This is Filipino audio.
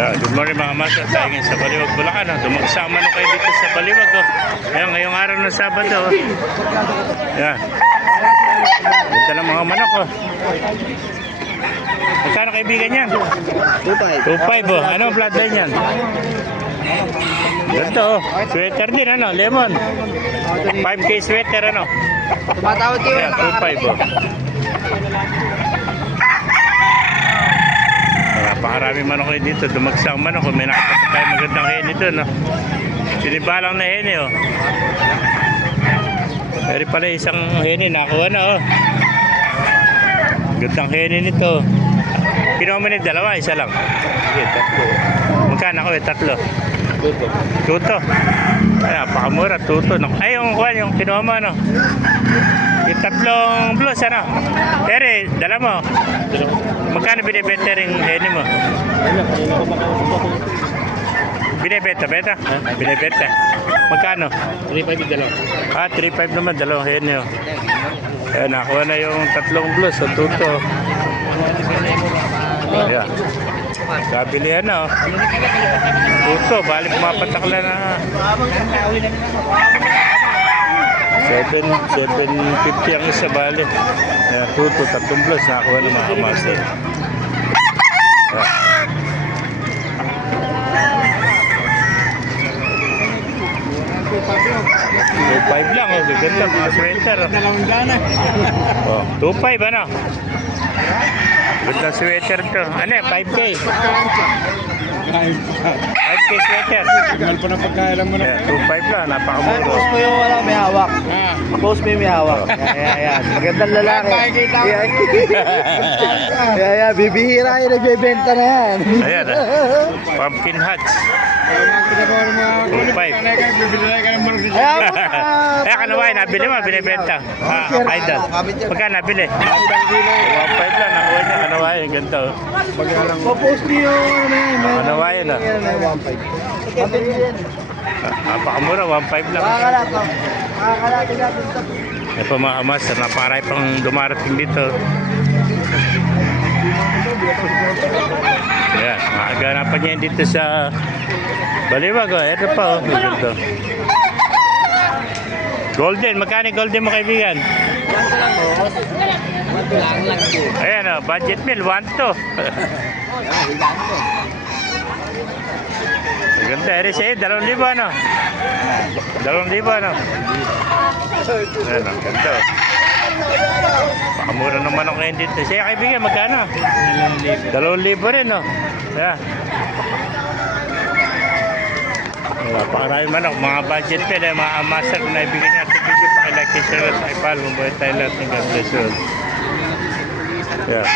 Good morning mga master, tayo ngayon sa Baliwag, Bulacan. Dumagsama na kayo dito sa Baliwag. Ayan, ngayong araw ng Sabado. Ayan. Ito na mga manok. Magkano kaibigan yan? 2.5. 2.5. Anong bloodline yan? Ganito sweater din lemon. 5K sweater Tumatawad kayo. Ayan, 2.5. Napakarami manok kayo dito. Dumagsang manok. May nakapasok tayo magandang heni dito. Sinibalang na heni. Pero pala isang heni. Nakuha na. Gandang heni nito. Kinuha mo ni dalawa. Isa lang. Sige, tatlo. Magkano ako tatlo? Tuto. Ay, napakamura. Tuto. Ay, yung kinuha mo yung tatlong blues Tere, dala mo. Magkano binibenta rin heni mo? Binibenta? Binibenta. Magkano? 3.5 yung dalawa. 3.5 naman, dalawang heni. Ayan, nakuha na yung tatlong blues. Tuto. Ayan. Kabilihan Tuto, balik mapatakla na. 750 ang isa bali. Tuto, tatlong plus nakakuha ng mga master. 2.5 lang, ganda mga sweater. 2.5 Ganda sweater to. 5K? 5K sweater. Mahal pa ng pagkailan mo 2.5 lang, napakamura. Post mo yung may hawak. Post mo yung may hawak. Ayan. Magandang lalaki. Ayan, bibihira yung nagbebenta na yan. Ayan, pumpkin hats. 2.5. Eh, kanaway, nabili mo, binibenta. Idol. Pagka nabili? 1.5 lang, nakuha niya, kanaway, ganito. Post mo yung Kanaway na. 1.5. Napakamura, 1.5 lang. Makakalati natin sa Ito mga master, napakarami pang dumarating dito. Ayan, makaganapan niya dito sa Baliwag. Ito pa ito. Golden, magkano golden mo kaibigan? Ayan budget meal, 1-2. Maganda, eri sa'yo, 2,000 2,000 Ayan ganda. Pakamura naman ako ngayon dito. Sa'yo kaibigan, magkano? 2,000 rin Ayan. Napakarami manok, mga budget pen, mga master kung naibigyan natin video, pakilike, share at i-follow. Mabuhay tayo lahat ng God bless you. Yeah.